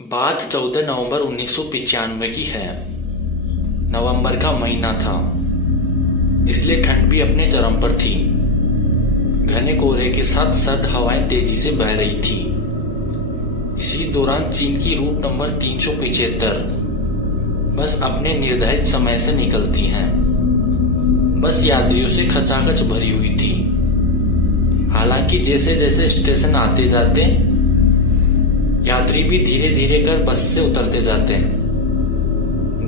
बात 14 नवंबर 1995 की है। नवंबर का महीना था, इसलिए ठंड भी अपने चरम पर थी। घने कोहरे के साथ सर्द हवाएं तेजी से बह रही थी। इसी दौरान चीन की रूट नंबर 375 बस अपने निर्धारित समय से निकलती हैं। बस यात्रियों से खचाखच भरी हुई थी। हालांकि जैसे जैसे स्टेशन आते जाते यात्री भी धीरे धीरे कर बस से उतरते जाते।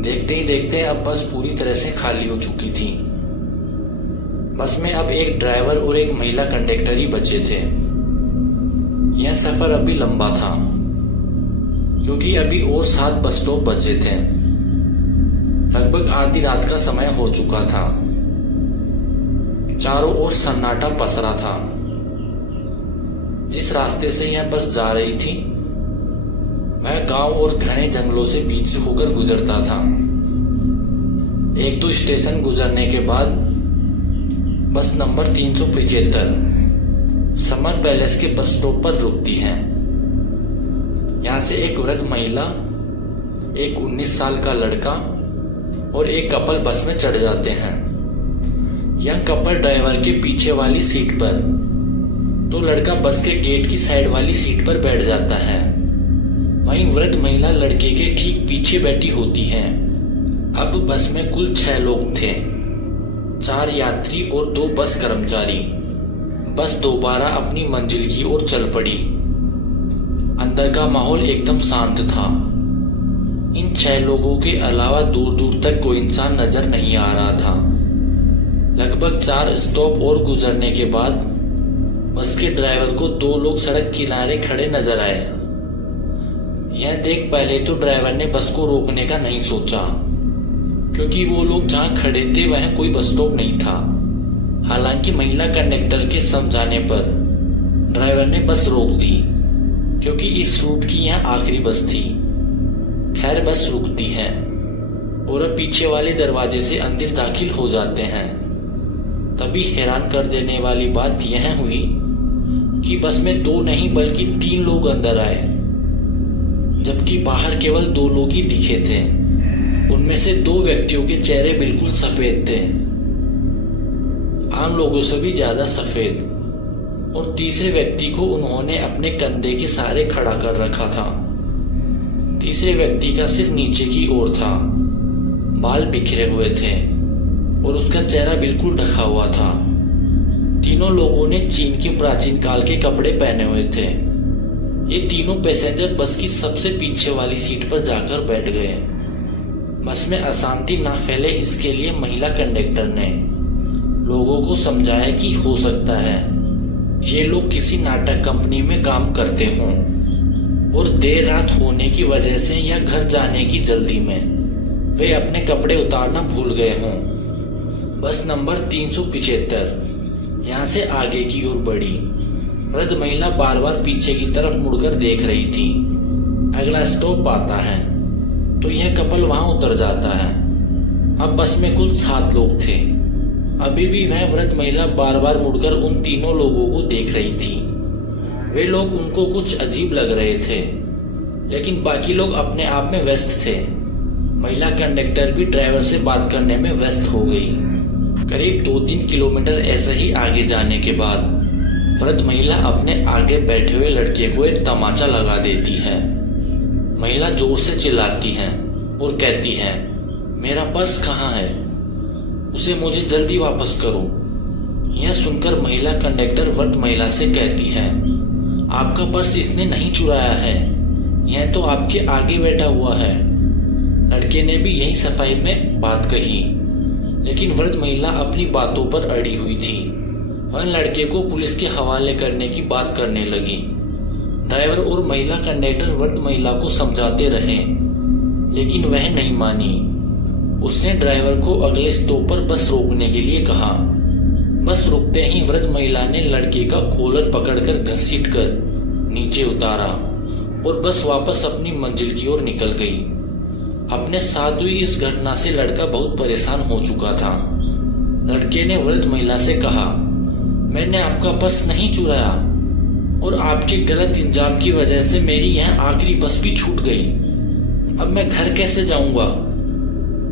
देखते ही देखते अब बस पूरी तरह से खाली हो चुकी थी। बस में अब एक ड्राइवर और एक महिला कंडक्टर ही बचे थे। यह सफर अभी लंबा था, क्योंकि अभी और 7 बस स्टॉप बचे थे। लगभग आधी रात का समय हो चुका था। चारों ओर सन्नाटा पसरा था। जिस रास्ते से यह बस जा रही थी वह गांव और घने जंगलों से बीच से होकर गुजरता था। 1-2 स्टेशन गुजरने के बाद बस नंबर 375 समर पैलेस के बस स्टॉप पर रुकती है। यहाँ से एक वृद्ध महिला, एक 19 साल का लड़का और एक कपल बस में चढ़ जाते हैं। यह कपल ड्राइवर के पीछे वाली सीट पर, तो लड़का बस के गेट की साइड वाली सीट पर बैठ जाता है। वहीं वृद्ध महिला लड़के के ठीक पीछे बैठी होती है। अब बस में कुल 6 लोग थे, 4 यात्री और 2 बस कर्मचारी। बस दोबारा अपनी मंजिल की ओर चल पड़ी। अंदर का माहौल एकदम शांत था। इन 6 लोगों के अलावा दूर दूर तक कोई इंसान नजर नहीं आ रहा था। लगभग 4 स्टॉप और गुजरने के बाद बस के ड्राइवर को 2 लोग सड़क किनारे खड़े नजर आए। यह देख पहले तो ड्राइवर ने बस को रोकने का नहीं सोचा, क्योंकि वो लोग जहां खड़े थे वह कोई बस स्टॉप नहीं था। हालांकि महिला कंडक्टर के समझाने पर ड्राइवर ने बस रोक दी, क्योंकि इस रूट की यह आखिरी बस थी। खैर, बस रुकती है और अब पीछे वाले दरवाजे से अंदर दाखिल हो जाते हैं। तभी हैरान कर देने वाली बात यह हुई कि बस में 2 नहीं बल्कि 3 लोग अंदर आए, जबकि बाहर केवल 2 लोग ही दिखे थे। उनमें से 2 व्यक्तियों के चेहरे बिल्कुल सफेद थे, आम लोगों से भी ज्यादा सफेद। और तीसरे व्यक्ति को उन्होंने अपने कंधे के सहारे खड़ा कर रखा था। तीसरे व्यक्ति का सिर नीचे की ओर था, बाल बिखरे हुए थे और उसका चेहरा बिल्कुल ढका हुआ था। तीनों लोगों ने चीन के प्राचीन काल के कपड़े पहने हुए थे। ये तीनों पैसेंजर बस की सबसे पीछे वाली सीट पर जाकर बैठ गए। बस में अशांति ना फैले, इसके लिए महिला कंडक्टर ने लोगों को समझाया कि हो सकता है ये लोग किसी नाटक कंपनी में काम करते हों और देर रात होने की वजह से या घर जाने की जल्दी में वे अपने कपड़े उतारना भूल गए हों। बस नंबर 375 यहाँ से आगे की ओर बढ़ी। वृद्ध महिला बार बार पीछे की तरफ मुड़कर देख रही थी। अगला स्टॉप आता है तो यह कपल वहां उतर जाता है। अब बस में कुल 7 लोग थे। अभी भी वह वृद्ध महिला बार बार मुड़कर उन तीनों लोगों को देख रही थी। वे लोग उनको कुछ अजीब लग रहे थे, लेकिन बाकी लोग अपने आप में व्यस्त थे। महिला कंडक्टर भी ड्राइवर से बात करने में व्यस्त हो गई। करीब 2-3 किलोमीटर ऐसे ही आगे जाने के बाद वृद्ध महिला अपने आगे बैठे हुए लड़के को एक तमाचा लगा देती है। महिला जोर से चिल्लाती है और कहती है, मेरा पर्स कहाँ है? उसे मुझे जल्दी वापस करो। यह सुनकर महिला कंडक्टर वृद्ध महिला से कहती है, आपका पर्स इसने नहीं चुराया है, यह तो आपके आगे बैठा हुआ है। लड़के ने भी यही सफाई में बात कही, लेकिन वृद्ध महिला अपनी बातों पर अड़ी हुई थी। वह लड़के को पुलिस के हवाले करने की बात करने लगी। ड्राइवर और महिला कंडक्टर वृद्ध महिला को समझाते रहे, लेकिन वह नहीं मानी। उसने ड्राइवर को अगले स्टॉप पर बस रोकने के लिए कहा। बस रुकते ही वृद्ध महिला ने लड़के का कॉलर पकड़कर घसीटकर नीचे उतारा और बस वापस अपनी मंजिल की ओर निकल गई। अपने साथ हुई इस घटना से लड़का बहुत परेशान हो चुका था। लड़के ने वृद्ध महिला से कहा, मैंने आपका पर्स नहीं चुराया। और आपके गलत इंतजाम की वजह से मेरी यह आखिरी बस भी छूट गई। अब मैं घर कैसे जाऊंगा?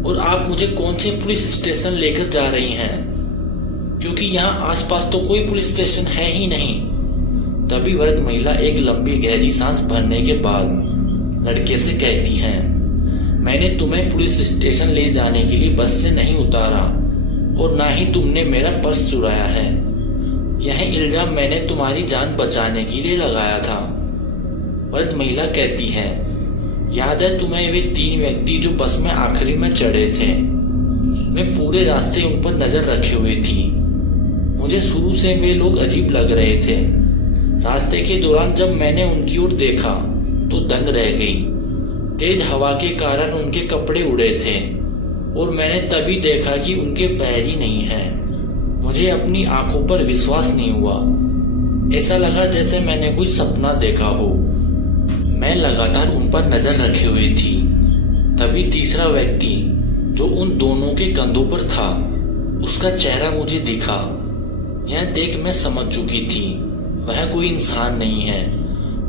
और आप मुझे कौन से पुलिस स्टेशन लेकर जा रही हैं? क्योंकि यहाँ आसपास तो कोई पुलिस स्टेशन है ही नहीं। तभी वृद्ध महिला एक लंबी गहरी सांस भरने के बाद लड़के से कहती है, मैंने तुम्हें पुलिस स्टेशन ले जाने के लिए बस से नहीं उतारा और ना ही तुमने मेरा पर्स चुराया है। यह इल्जाम मैंने तुम्हारी जान बचाने के लिए लगाया था। वृद्ध महिला कहती है, याद है तुम्हें वे 3 व्यक्ति जो बस में आखिरी में चढ़े थे? मैं पूरे रास्ते उन पर नजर रखे हुए थी। मुझे शुरू से वे लोग अजीब लग रहे थे। रास्ते के दौरान जब मैंने उनकी ओर देखा तो दंग रह गई। तेज हवा के कारण उनके कपड़े उड़े थे और मैंने तभी देखा कि उनके पैर ही नहीं हैं। मुझे अपनी आंखों पर विश्वास नहीं हुआ। ऐसा लगा जैसे मैंने कोई सपना देखा हो। मैं लगातार उन पर नजर रखे हुई थी। तभी तीसरा व्यक्ति जो उन दोनों के कंधों पर था, उसका चेहरा मुझे दिखा। यह देख मैं समझ चुकी थी वह कोई इंसान नहीं है।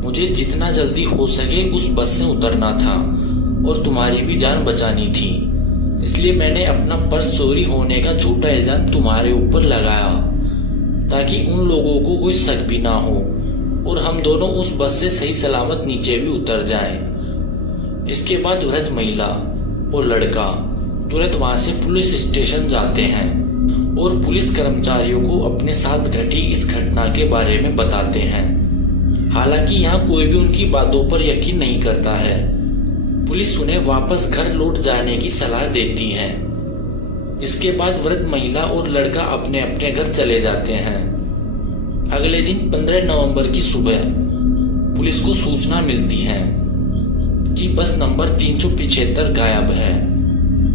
मुझे जितना जल्दी हो सके उस बस से उतरना था और तुम्हारी भी जान बचानी थी। इसलिए मैंने अपना पर्स चोरी होने का झूठा इल्जाम तुम्हारे ऊपर लगाया ताकि उन लोगों को कोई शक भी ना हो और हम दोनों उस बस से सही सलामत नीचे भी उतर जाएं। इसके बाद वृद्ध महिला और लड़का तुरंत वहां से पुलिस स्टेशन जाते हैं और पुलिस कर्मचारियों को अपने साथ घटी इस घटना के बारे में बताते हैं। हालांकि यहाँ कोई भी उनकी बातों पर यकीन नहीं करता है। पुलिस उन्हें वापस घर लौट जाने की सलाह देती है। इसके बाद वृद्ध महिला और लड़का अपने अपने घर चले जाते हैं। अगले दिन 15 नवंबर की सुबह पुलिस को सूचना मिलती है कि बस नंबर 375 गायब है।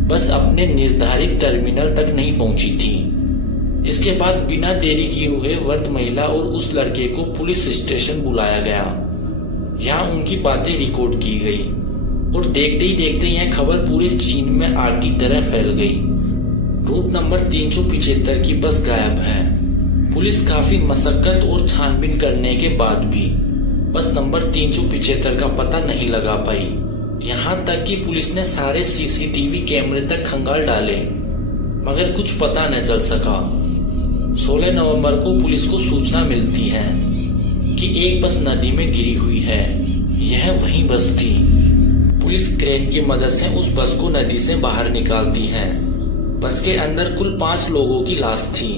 बस अपने निर्धारित टर्मिनल तक नहीं पहुंची थी। इसके बाद बिना देरी किए हुए वृद्ध महिला और उस लड़के को पुलिस स्टेशन बुलाया गया। यहाँ उनकी बातें रिकॉर्ड की गई और देखते ही देखते यह खबर पूरे चीन में आग की तरह फैल गई। रूट नंबर 375 की बस गायब है। पुलिस काफी मशक्कत और छानबीन करने के बाद भी बस नंबर 375 का पता नहीं लगा पाई। यहाँ तक कि पुलिस ने सारे सीसीटीवी कैमरे तक खंगाल डाले मगर कुछ पता न चल सका। 16 नवंबर को पुलिस को सूचना मिलती है कि एक बस नदी में गिरी हुई है। यह वही बस थी। पुलिस क्रेन की मदद से उस बस को नदी से बाहर निकालती है। बस के अंदर कुल 5 लोगों की लाश थी।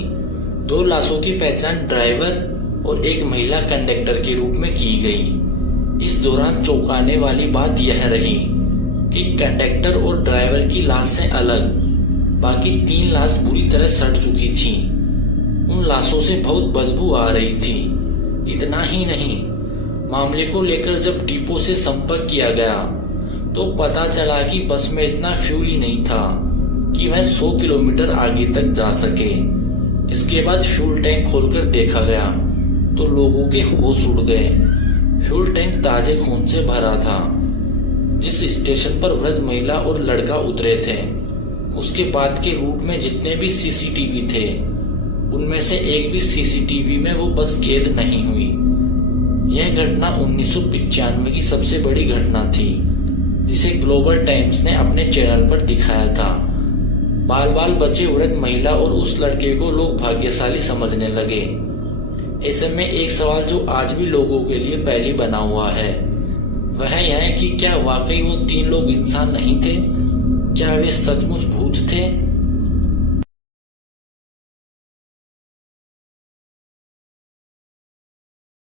2 लाशों की पहचान ड्राइवर और एक महिला कंडक्टर के रूप में की गई। इस दौरान चौंकाने वाली बात यह रही कि कंडक्टर और ड्राइवर की लाश से अलग बाकी 3 लाश बुरी तरह सड़ चुकी थी। उन लाशों से बहुत बदबू आ रही थी। इतना ही नहीं, मामले को लेकर जब डिपो से संपर्क किया गया तो पता चला कि बस में इतना फ्यूल ही नहीं था कि वह 100 किलोमीटर आगे तक जा सके। इसके बाद फ्यूल टैंक खोलकर देखा गया तो लोगों के होश उड़ गए। फ्यूल टैंक ताजे खून से भरा था। जिस स्टेशन पर वृद्ध महिला और लड़का उतरे थे उसके बाद के रूट में जितने भी सीसीटीवी थे उनमें से एक भी सीसीटीवी में वो बस कैद नहीं हुई। यह घटना 1995 की सबसे बड़ी घटना थी जिसे ग्लोबल टाइम्स ने अपने चैनल पर दिखाया था। बाल बाल बचे वृद्ध महिला और उस लड़के को लोग भाग्यशाली समझने लगे। ऐसे में एक सवाल जो आज भी लोगों के लिए पहले बना हुआ है वह यह है कि क्या वाकई वो 3 लोग इंसान नहीं थे? क्या वे सचमुच भूत थे